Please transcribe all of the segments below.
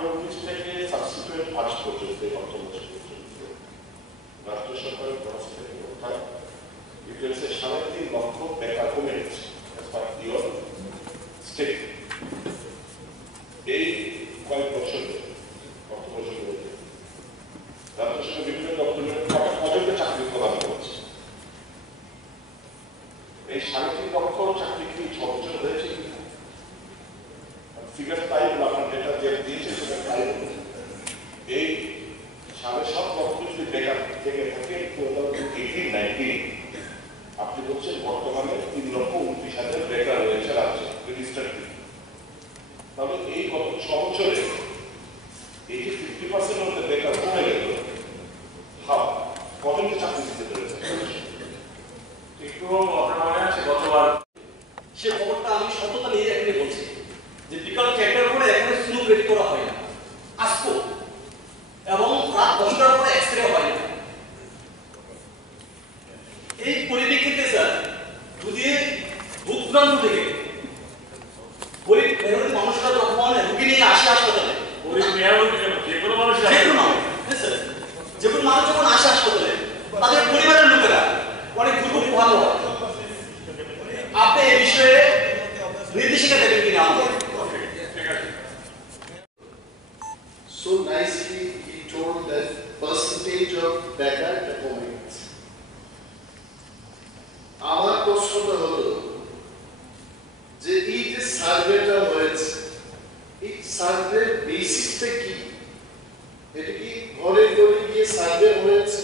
2018 থেকে subsequent March পর্যন্ত অর্থ বছর পর্যন্ত রাজ্য সরকারের তরফ থেকে অর্থাৎ ডিফেন্সে 3.5 লক্ষ বেকার কমে গেছে স্টেট। এই কয়েক বছর অর্থ বছর রাজ্য সরকার বিভিন্ন দপ্তরের কজনকে চাকরি প্রদান করেছে। এই 3.5 লক্ষ চাকরি কি 6 বছর হয়েছে ফিগার তাই আপনার ডেটা দিয়েছে সেটা তাই। এই 7.5 লক্ষ যদি বেকার থেকে থাকে 2018-19 আপনি বলছেন বর্তমানে 3,29,000 বেকার রয়েছে রাজ্যে রেজিস্টার্ড। তাহলে এই গত 6 বছরে এই যে 50% মধ্যে বেকার কমে গেল, কজনকে চাকরি দিতে পেরেছে? একটু আপনার মনে আছে গতবার সে খবরটা আমি সত্যতা নিয়ে এখানে বলছি যে বিকাল 4টার পরে এখানে স্নুপ রেডি করা হয় না, আসবো এবং রাত 10টার পরে এক্সরে হয় না। এই পরিপ্রেক্ষিতে স্যার যদি ভূতপ্রান্ত থেকে গরিব মেহনতি মানুষরা যখন রুগী নিয়ে আসে হাসপাতালে, গরিব মেহনতি যে কোনো মানুষ যে কোনো মানুষ যখন আসে হাসপাতালে তাদের পরিবারের লোকেরা অনেক দুর্ভোগ ভালো হয়। আপনি এই বিষয়ে নির্দেশিকা দেবেন কিনা আমাদের? So nicely he told that percentage of better performance. আমার প্রশ্নটা হলো যে এই যে সার্ভেটা হয়েছে, এই সার্ভে বেসিসটা কি? এটা কি ঘরে ঘরে গিয়ে সার্ভে হয়েছে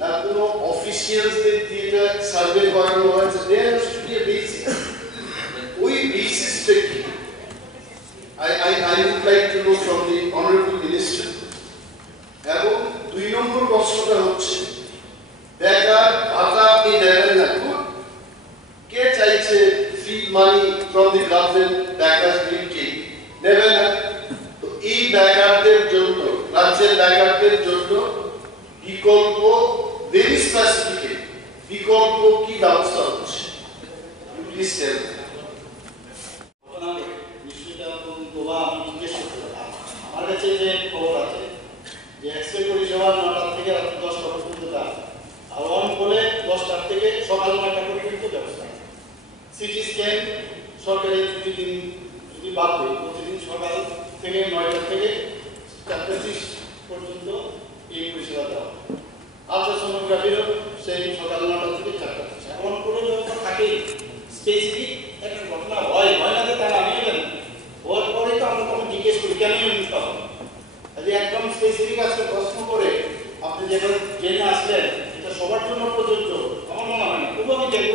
না কোনো অফিসিয়ালসদের দিয়ে এটা সার্ভে করানো হয়েছে? There has to be a basis. ওই বেসিসটা কি? I would like to know from the Honorable Minister. এবং 2 নম্বর প্রশ্নটা হচ্ছে বেকার ভাতা আপনি নেবেন না, কে চাইছে free money from the government বেকারস বিলকে নেবেন না? তো এই বেকারদের জন্য, রাজ্যের বেকারদের জন্য বিকল্প ভেরি স্পেসিফিক বিকল্প কি ব্যবস্থা হচ্ছে? Please tell. আমার কাছে যে খবর আছে যে এক্সরে পরিষেবা 9টা থেকে রাত 10টা পর্যন্ত কাজ, আর অন বলে 10টা থেকে সকাল 9টা পর্যন্ত ব্যবস্থা। সিটি স্ক্যান সরকারি ছুটির দিন যদি বাদ দেয় প্রতিদিন সকাল থেকে 9টা থেকে 4:30 পর্যন্ত এই পরিষেবা দেওয়া। আলট্রাসোনোগ্রাফিরও সেই সকাল 9টা থেকে 4:30। এমন করে যখন থাকে স্পেসিফিক একটা ঘটনা হয় না যে তারা আমিও জানি, ওর পরে তো আমরা তখন জিজ্ঞেস করি কেন নিতে হবে। যদি একদম স্পেসিফিক আজকে প্রশ্ন করে আপনি যেটা জেনে আসলেন এটা সবার জন্য প্রযোজ্য আমার মনে হয় না, খুব আমি দেখব।